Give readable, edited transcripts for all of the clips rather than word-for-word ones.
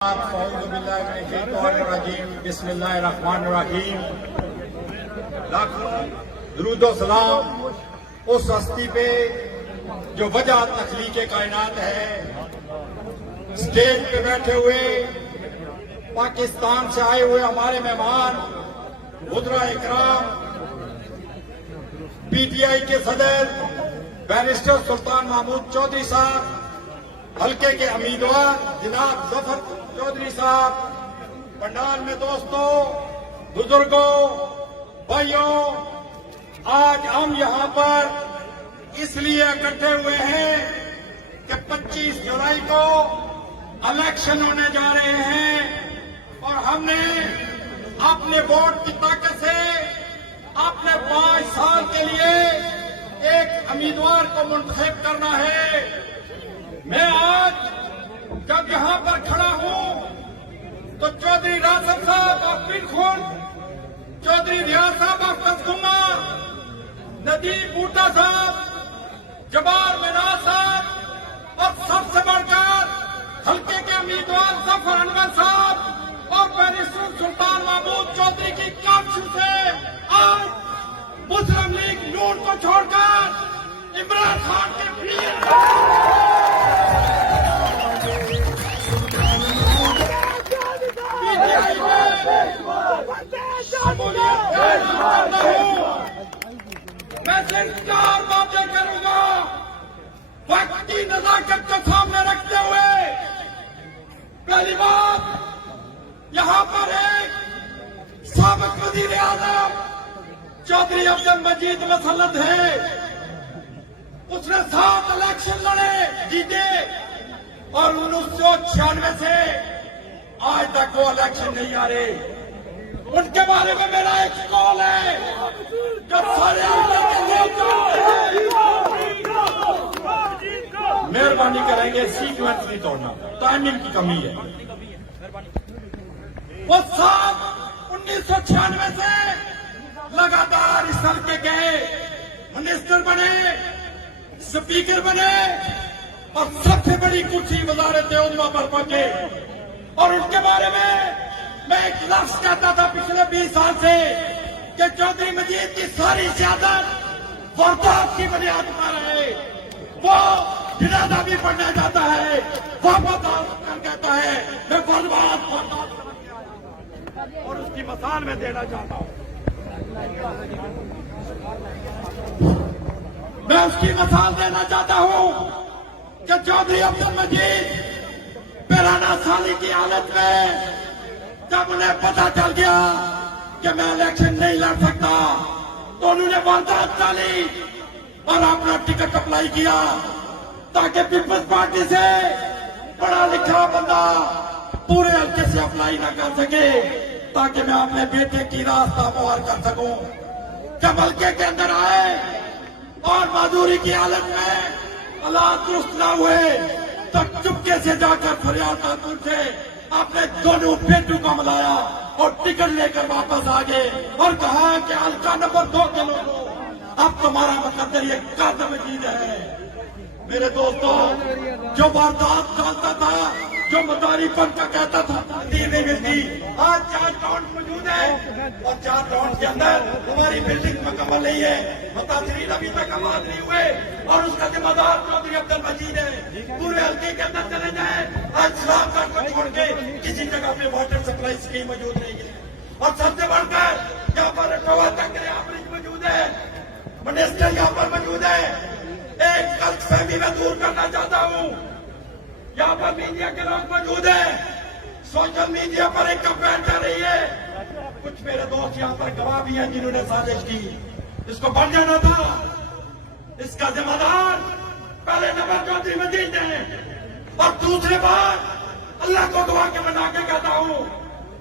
اعوذ باللہ من الشیطان الرجیم بسم اللہ الرحمن الرحیم لاکھوں درود و سلام اس ہستی پہ جو وجہ تخلیق کائنات ہے. اسٹیج پہ بیٹھے ہوئے پاکستان سے آئے ہوئے ہمارے مہمان وزراء اکرام پی ٹی آئی کے صدر بیرسٹر سلطان محمود چودھری صاحب, حلقے کے امیدوار جناب ظفر چودھری صاحب, پنڈال میں دوستوں, بزرگوں, بھائیوں, آج ہم یہاں پر اس لیے اکٹھے ہوئے ہیں کہ 25 جولائی کو الیکشن ہونے جا رہے ہیں اور ہم نے اپنے ووٹ کی طاقت سے اپنے 5 سال کے لیے ایک امیدوار کو منتخب کرنا ہے. میں آج جب یہاں پر کھڑا ہوں تو چودھری راجب صاحب آف پنخون, چودھری ریاض صاحب آف کسگما, ندیم بوٹا صاحب, جبار مناز صاحب اور سب سے بڑھ کر حلقے کے امیدوار ظفر انور صاحب اور بیرسٹر سلطان محمود چودھری کی کاوشوں سے آج مسلم لیگ نون کو چھوڑ کر عمران خان کے میں سے 4 باتیں کروں گا وقت کی نزاکت کو سامنے رکھتے ہوئے. پہلی بات, یہاں پر ایک سابق وزیر اعظم چودھری عبد المجید مسلط ہے. اس نے 7 الیکشن لڑے, جیتے, اور 1996 سے آج تک وہ الیکشن نہیں آ رہے. ان کے بارے میں میرا ایک قول ہے, جب سارے مہربانی کریں گے سیکوینس نہیں توڑنا, ٹائمنگ کی کمی ہے. وہ صاحب 1996 سے لگاتار اس حلقے کے منسٹر بنے, سپیکر بنے اور سب سے بڑی کرسی وزارت عظمیٰ پر پہنچے. اور ان کے بارے میں ایک لفظ کہتا تھا پچھلے 20 سال سے کہ چودھری مجید کی ساری سیاست واردات کی بنیاد پر ہے. وہ جنازہ بھی پڑھنا چاہتا ہے, وفادار کہتا ہے میں واردات اور اس کی مثال میں دینا چاہتا ہوں. میں اس کی مثال دینا چاہتا ہوں کہ چودھری عبد المجید 92 سالی کی حالت میں جب انہیں پتا چل گیا کہ میں الیکشن نہیں لڑ سکتا تو انہوں نے واردات ڈالی اور اپنا ٹکٹ اپلائی کیا تاکہ پیپلز پارٹی سے پڑھا لکھا بندہ پورے حلقے سے اپلائی نہ کر سکے, تاکہ میں اپنے بیٹے کی راستہ مہار کر سکوں. جب حلقے کے اندر آئے اور معذوری کی حالت میں حالات درست نہ ہوئے تو چپکے سے جا کر فریاد خاتون سے اپنے دونوں بیٹوں کو ملایا اور ٹکٹ لے کر واپس آ گئے اور کہا کہ حلقہ نمبر 2 کے لوگوں اب تمہارا مقدر یہ قادر مجید ہے. میرے دوستوں, جو واردات ڈالتا تھا, جو مداری پن کا کہتا تھا تقدیر نہیں ملتی. آج 4 راؤنڈ موجود ہے اور 4 راؤنڈ کے اندر ہماری بلڈنگ مکمل نہیں ہے, متاثرین ابھی تک آباد نہیں ہوئے اور اس کا ذمہ دار چودھری عبد المجید ہے. پورے حلقے کے اندر چلے جائیں, آج اسلام گھر کو چھوڑ کے کسی جگہ پہ واٹر سپلائی اسکیم موجود نہیں ہے. اور سب سے بڑھ کر یہاں پر موجود ہے, منسٹر یہاں پر موجود ہے. ایک غلط فہمی میں دور کرنا چاہتا ہوں, یہاں پر میڈیا کے لوگ موجود ہیں, سوشل میڈیا پر ایک کمپین چل رہی ہے. کچھ میرے دوست یہاں پر گواہ بھی ہیں جنہوں نے سازش کی. اس کو بڑھ جانا تھا. اس کا ذمہ دار پہلے نمبر چودھری مجید ہے اور دوسری بات اللہ کو دعا کے بنا کے کہتا ہوں,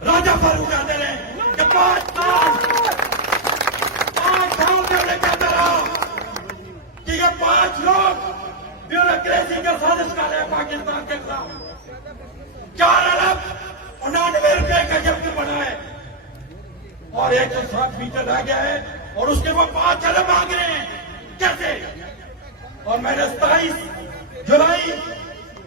راجہ فاروق کہتے ہیں کہ 5 سال سے انہیں کہتا رہا کہ یہ 5 لوگ بیوروکریسی کا سازش کر رہے ہیں پاکستان کے خلاف. 4 ارب 99 روپے کا جبکہ بنا ہے اور 160 میٹر رہ گیا ہے اور اس کے وہ 5 ارب مانگ رہے ہیں. کیسے؟ اور میں نے 27 جولائی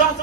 10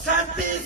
37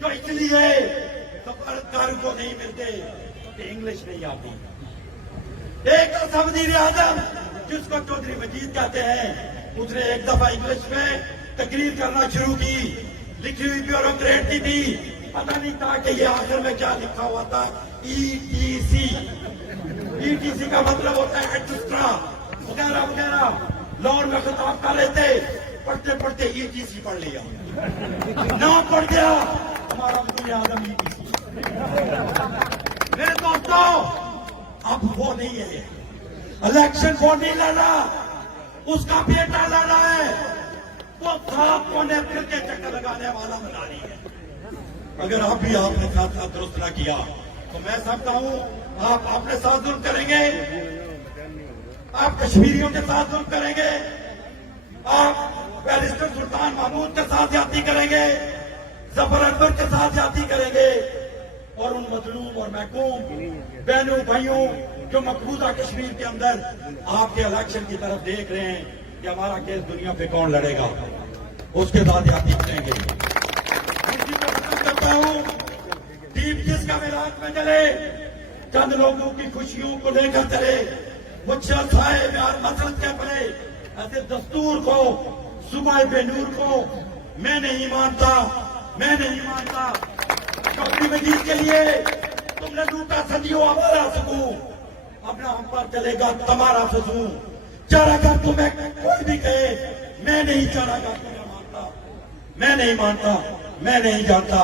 جو اس لیے سفارتکاروں کو نہیں ملتے کہ انگلش نہیں آتی. ایک تو وزیر اعظم جس کو چودھری مجید کہتے ہیں، اس نے ایک دفعہ انگلش میں تقریر کرنا شروع کی، لکھی ہوئی بیوروکریٹ کی تھی، پتہ نہیں تھا کہ یہ آخر میں کیا لکھا ہوا تھا، ETC. ETC کا مطلب ہوتا ہے ایکسٹرا وغیرہ وغیرہ. لاہور میں خطاب کر رہے تھے، پڑھتے پڑھتے ETC پڑھ لیا، نام پڑھ گیا ہمارا وزیر اعظم ETC. میرے دوستوں، اب وہ نہیں ہے، الیکشن وہ نہیں لڑا، اس کا بیٹا لڑا ہے. وہ صاحب کو نے پھر کے چکر لگانے والا بنا رہی ہے. اگر آپ بھی آپ نے ساتھ ساتھ درست نہ کیا تو میں سمجھتا ہوں آپ اپنے ساتھ ظلم کریں گے، آپ کشمیریوں کے ساتھ ظلم کریں گے، آپ بیرسٹر سلطان محمود کے ساتھ زیادتی کریں گے، ظفر اکبر کے ساتھ زیادتی کریں گے، اور ان مظلوم اور محکوم بہنوں بھائیوں جو مقبوضہ کشمیر کے اندر آپ کے الیکشن کی طرف دیکھ رہے ہیں کہ ہمارا کیس دنیا پہ کون لڑے گا، اس کے ساتھ زیادتی کریں گے. اسی کو ختم کرتا ہوں. ٹیم جس کا میراث میں چلے، چند لوگوں کی خوشیوں کو لے کر چلے، مچھر سائے میں ہر مسلط کے پڑے، ایسے دستور کو، صبح بے نور کو میں نہیں مانتا، میں نہیں مانتا. چودھری مجید کے لیے تم نے لوٹا صدیوں ہمارا سکون، اپنا ہم پر چلے گا تمہارا فضول. چارہ گر تمہیں کوئی بھی کہے، میں نہیں چارہ گر تمہیں مانتا، میں نہیں مانتا، میں نہیں جانتا.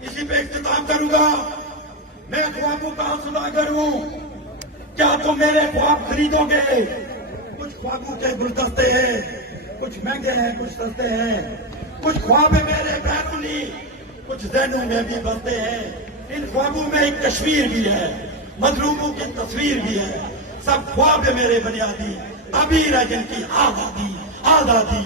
اسی پہ اختتام کروں گا. میں خوابوں کا سوداگر ہوں، کیا تم میرے خواب خریدو گے؟ کچھ خوابوں کے گلدستے ہیں، کچھ مہنگے ہیں کچھ سستے ہیں، کچھ خواب میرے بیرونی کچھ ذہنوں میں بھی بنتے ہیں. ان خوابوں میں ایک کشمیر بھی ہے، مظلوموں کی تصویر بھی ہے. سب خواب میرے بنیادی، ابھی ہے جن کی آزادی، آزادی.